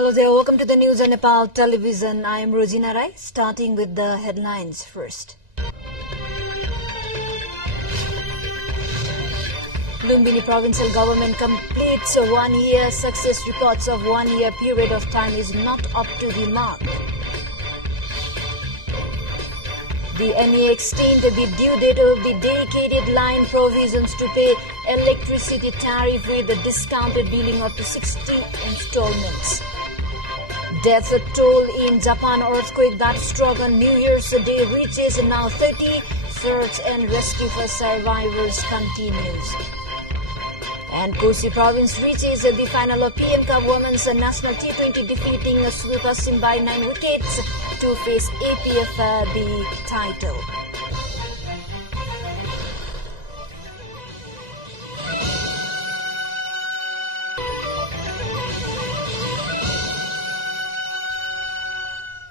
Hello there, welcome to the news on Nepal television. I am Rosina Rai, starting with the headlines first. Lumbini provincial government completes a 1 year. Success reports of 1 year period of time is not up to the mark. The NE extended the due date of the dedicated line provisions to pay electricity tariff with a discounted billing up to 60 installments. Death toll in Japan earthquake that struck on New Year's Day reaches now 30. Search and rescue for survivors continues. And Kosi province reaches the final of PM Cup Women's National T20, defeating Swipasim by 9 wickets to face APF the title.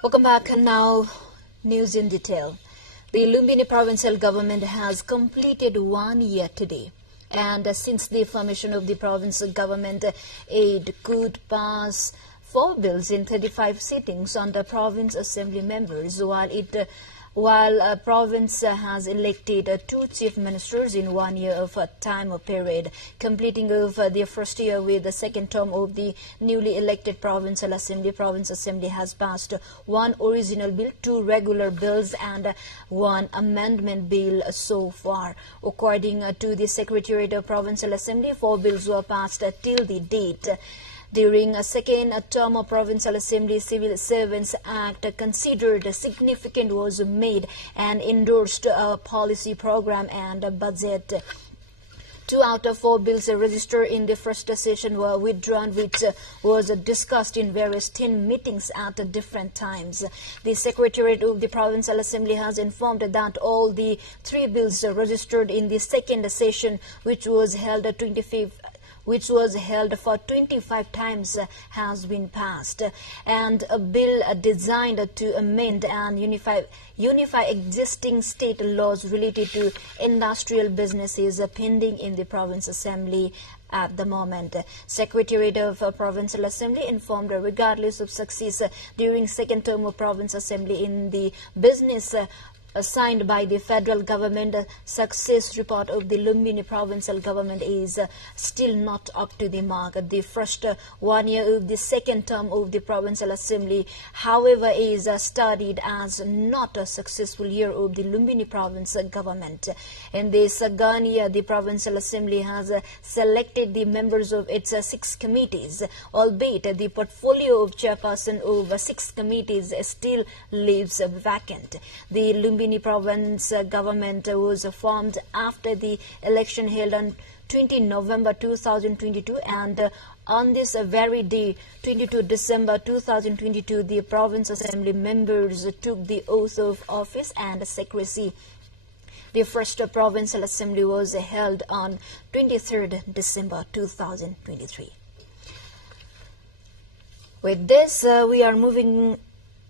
Welcome back, and now news in detail. The Lumbini provincial government has completed 1 year today. And since the formation of the provincial government, it could pass 4 bills in 35 sittings on the province assembly members, while province has elected 2 chief ministers in 1 year of a time period, completing of their first year with the second term of the newly elected provincial assembly. Province assembly has passed 1 original bill, 2 regular bills, and 1 amendment bill so far. According to the Secretariat of Provincial Assembly, 4 bills were passed till the date. During a second term of Provincial Assembly, Civil Servants Act considered significant was made and endorsed a policy program and a budget. 2 out of 4 bills registered in the first session were withdrawn, which was discussed in various 10 meetings at different times. The Secretariat of the Provincial Assembly has informed that all the 3 bills registered in the second session, which was held for 25 times, has been passed, and a bill designed to amend and unify existing state laws related to industrial businesses pending in the Province Assembly at the moment. Secretariat of Provincial Assembly informed, regardless of success during second term of Province Assembly in the business assigned by the federal government, success report of the Lumbini provincial government is still not up to the mark. The first 1 year of the second term of the provincial assembly, however, is studied as not a successful year of the Lumbini province government. In this second year, the provincial assembly has selected the members of its 6 committees, albeit the portfolio of chairperson of 6 committees still leaves vacant. The Lumbini province government was formed after the election held on 20 November 2022, and on this very day, 22 December 2022, the province assembly members took the oath of office and secrecy. The first provincial assembly was held on 23rd December 2023. With this, we are moving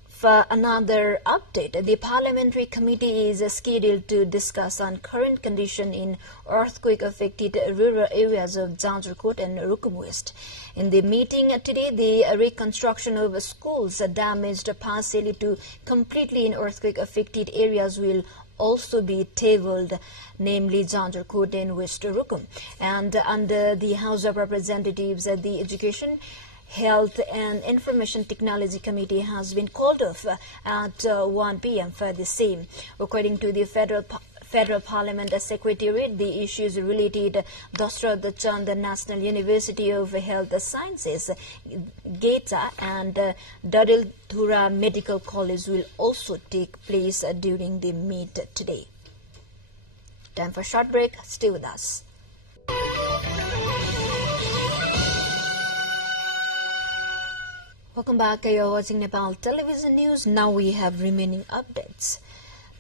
for another update. The Parliamentary Committee is scheduled to discuss on current condition in earthquake-affected rural areas of Jajarkot and Rukum West. In the meeting today, the reconstruction of schools damaged partially to completely in earthquake-affected areas will also be tabled, namely Jajarkot and West Rukum. And under the House of Representatives, the Education, Health and Information Technology Committee has been called off at 1 p.m. for the same. According to the Federal Parliament Secretariat, the issues related Dashrath Chand National University of Health Sciences, GETA, and Dadil Dhura Medical College will also take place during the meet today. Time for a short break. Stay with us. Welcome back. You're watching Nepal Television News. Now we have remaining updates.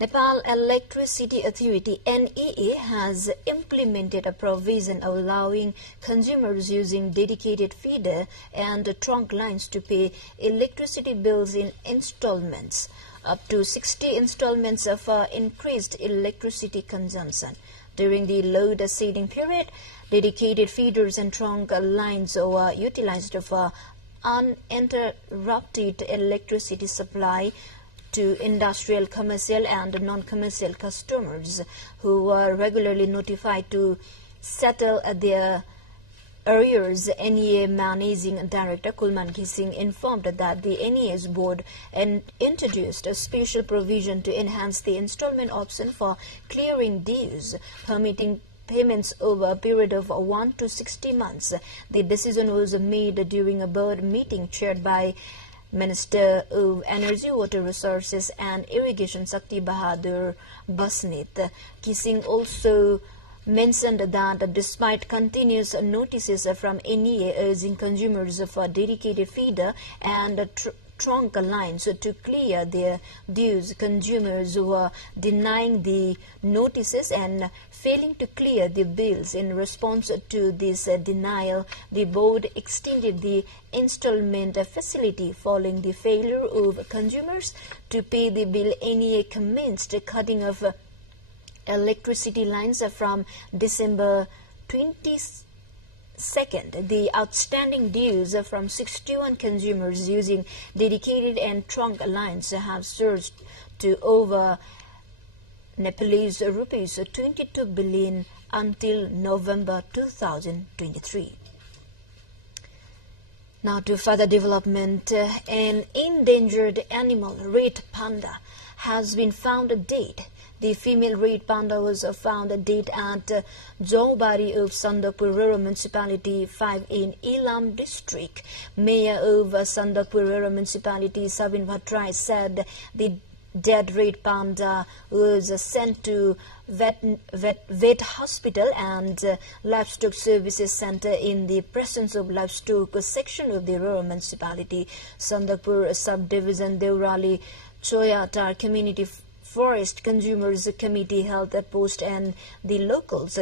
Nepal Electricity Authority (NEA) has implemented a provision allowing consumers using dedicated feeder and trunk lines to pay electricity bills in installments, up to 60 installments of increased electricity consumption. During the load shedding period, dedicated feeders and trunk lines were utilized for uninterrupted electricity supply to industrial, commercial and non-commercial customers who were regularly notified to settle their arrears. NEA Managing Director Kulman Gising informed that the NEA's board introduced a special provision to enhance the installment option for clearing dues, permitting payments over a period of 1 to 60 months. The decision was made during a board meeting chaired by Minister of Energy, Water Resources and Irrigation Shakti Bahadur Basnit. Gising also mentioned that despite continuous notices from NEA urging consumers for dedicated feeder and trunk lines to clear their dues, consumers were denying the notices and failing to clear the bills. In response to this denial, the board extended the installment facility. Following the failure of consumers to pay the bill, NEA commenced cutting off electricity lines from December 22nd. The outstanding dues from 61 consumers using dedicated and trunk lines have surged to over Nepalese rupees 22 billion until November 2023. Now to further development, an endangered animal, red panda, has been found dead. The female red panda was found dead at Jawbari of Sandakpur Rural Municipality 5 in Ilam district. Mayor of Sandakpur Rural Municipality Sabin Bhattrai said the dead red panda was sent to vet hospital and livestock services center in the presence of livestock section of the rural municipality. Sandakpur subdivision Deurali Choyatar Community Forest Consumers Committee held a post and the locals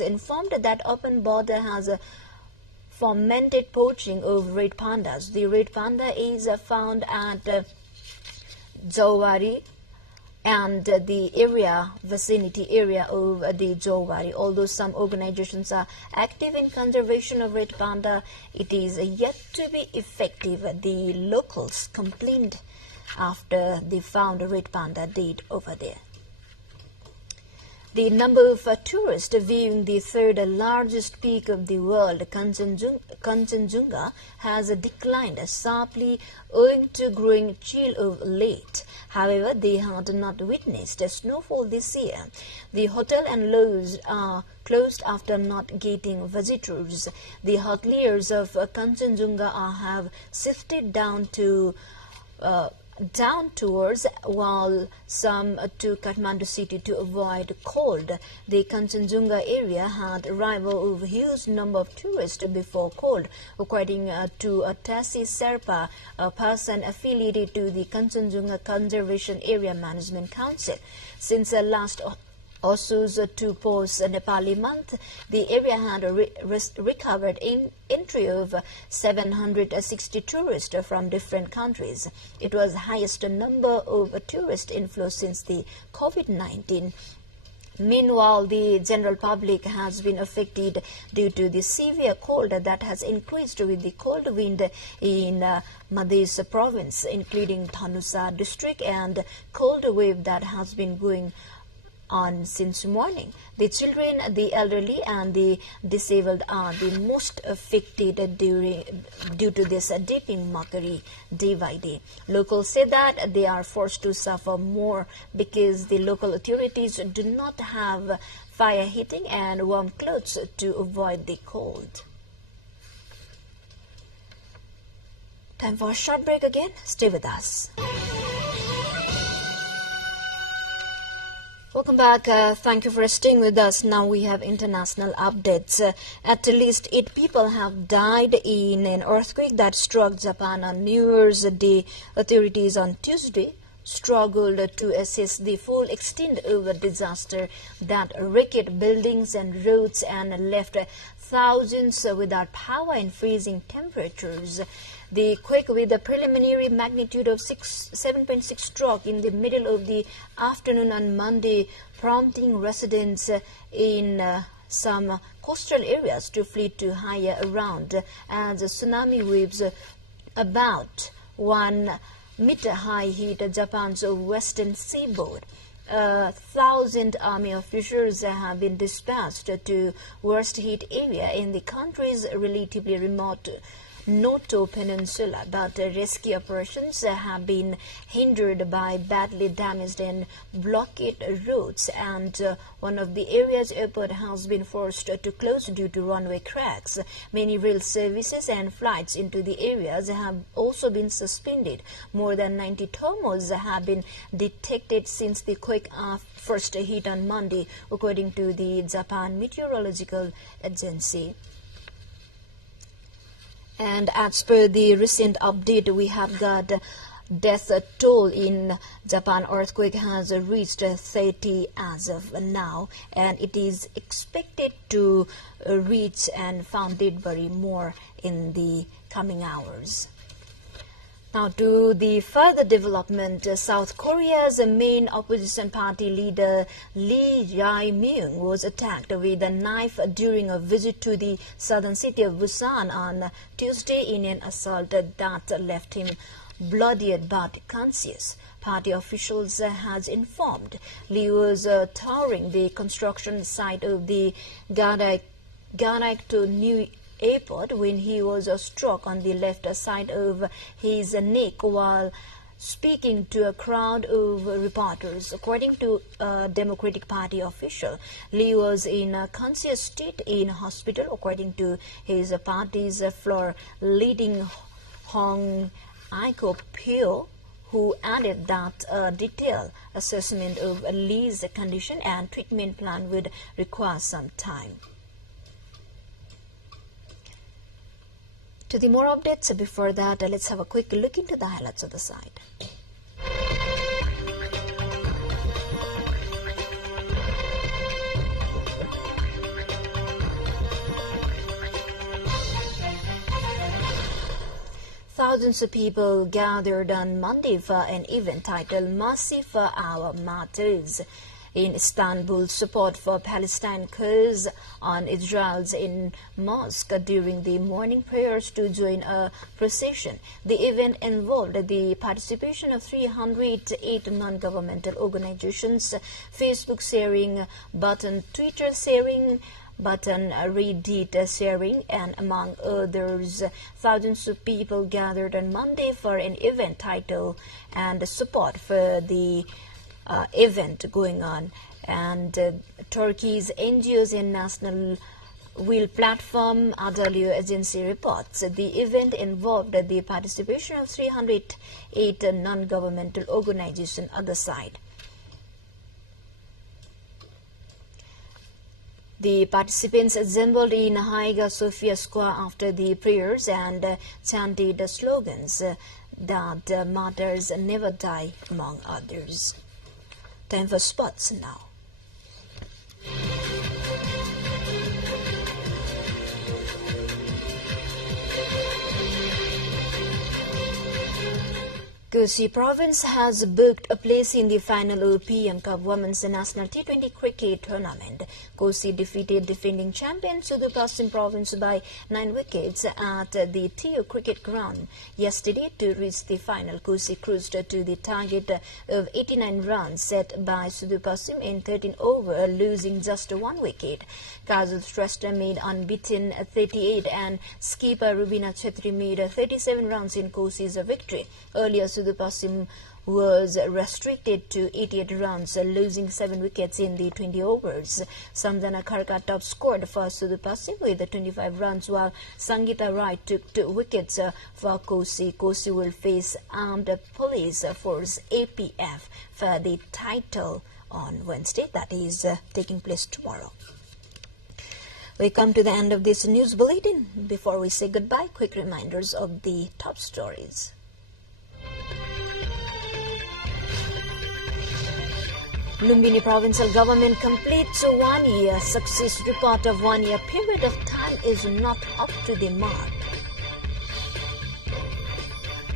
informed that open border has fomented poaching of red pandas. The red panda is found at Jawari and the vicinity area of the Jawari. Although some organizations are active in conservation of red panda, it is yet to be effective. The locals complained after they found a red panda dead over there. The number of tourists viewing the third largest peak of the world, Kanchenjunga, has declined sharply owing to growing chill of late. However, they had not witnessed snowfall this year. The hotel and lodge are closed after not getting visitors. The hoteliers of Kanchenjunga have shifted downwards, while some to Kathmandu city to avoid cold. The Kanchenjunga area had arrival of a huge number of tourists before cold, according to a Tassi Serpa, a person affiliated to the Kanchenjunga Conservation Area Management Council. Since last Osu's 2 post Nepali month, the area had recovered entry of 760 tourists from different countries. It was the highest number of tourist inflow since the COVID-19. Meanwhile, the general public has been affected due to the severe cold that has increased with the cold wind in Madhya province, including Dhanusa district, and cold wave that has been going on since morning. The children, the elderly and the disabled are the most affected due to this dipping mercury day by day. Locals say that they are forced to suffer more because the local authorities do not have fire heating and warm clothes to avoid the cold. Time for a short break again. Stay with us. Welcome back. Thank you for staying with us. Now we have international updates. At least 8 people have died in an earthquake that struck Japan on New Year's Day. Authorities on Tuesday struggled to assess the full extent of the disaster that wrecked buildings and roads and left thousands without power and freezing temperatures. The quake, with a preliminary magnitude of 7.6 struck in the middle of the afternoon on Monday, prompting residents in some coastal areas to flee to higher ground as tsunami waves about 1 meter high hit Japan's western seaboard. 1,000 army officers have been dispatched to worst hit area in the country's relatively remote Noto Peninsula, but rescue operations have been hindered by badly damaged and blockade routes, and one of the area's airport has been forced to close due to runway cracks. Many rail services and flights into the areas have also been suspended. More than 90 tremors have been detected since the quake first hit on Monday, according to the Japan Meteorological Agency. And as per the recent update, we have got death toll in Japan earthquake has reached 30 as of now, and it is expected to reach and found dead body more in the coming hours. Now to the further development, South Korea's main opposition party leader Lee Jae-myung was attacked with a knife during a visit to the southern city of Busan on Tuesday in an assault that left him bloodied but conscious. Party officials has informed Lee was touring the construction site of the Garak New Airport when he was struck on the left side of his neck while speaking to a crowd of reporters. According to a Democratic Party official, Lee was in a conscious state in hospital, according to his party's floor-leading Hong Aiko-pyo, who added that a detailed assessment of Lee's condition and treatment plan would require some time. To the more updates, before that, let's have a quick look into the highlights of the site. Thousands of people gathered on Monday for an event titled Mercy for Our Martyrs in Istanbul. Support for Palestine calls on Israel's in mosque during the morning prayers to join a procession. The event involved the participation of 308 non-governmental organizations, Facebook sharing button, Twitter sharing button, Reddit sharing, and among others. Thousands of people gathered on Monday for an event titled and support for the event going on, and Turkey's NGOs and National Will Platform Adalio Agency reports the event involved the participation of 308 non-governmental organizations on the site. The participants assembled in Hagia Sophia Square after the prayers and chanted slogans that martyrs never die, among others. Time for sports now. Kosi Province has booked a place in the final of PM Cup Women's National T20 Cricket Tournament. Kosi defeated defending champion Sudupasim Province by 9 wickets at the Tio Cricket Ground yesterday to reach the final. Kosi cruised to the target of 89 runs set by Sudupasim in 13 overs, losing just 1 wicket. Kazul Shrestha made unbeaten 38 and skipper Rubina Chetri made 37 runs in Kosi's victory. Earlier, Sudupasim was restricted to 88 runs, losing 7 wickets in the 20 overs. Samdana Kharka top scored for Sudupasim with 25 runs, while Sangita Rai took 2 wickets for Kosi. Kosi will face Armed Police Force APF for the title on Wednesday, that is taking place tomorrow. We come to the end of this news bulletin. Before we say goodbye, quick reminders of the top stories. Lumbini Provincial Government completes a 1-year success report of 1-year period of time is not up to the mark.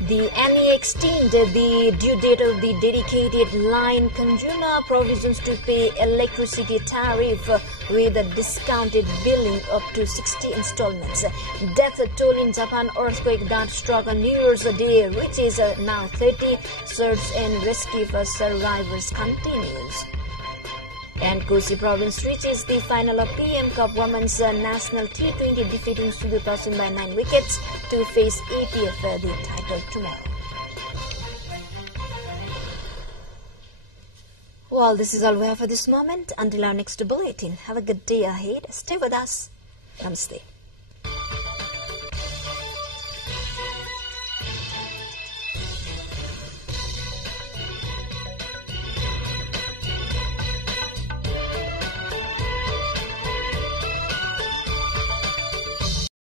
The NE extended the due date of the dedicated line consumer provisions to pay electricity tariff with a discounted billing up to 60 installments. Death toll in Japan earthquake that struck on New Year's Day reaches now 30. Search and rescue for survivors continues. And Kosi province reaches the final of PM Cup Women's National T20, defeating Subipasun by 9 wickets to face ATF the title tomorrow. Well, this is all we have for this moment. Until our next bulletin, have a good day ahead. Stay with us. Namaste.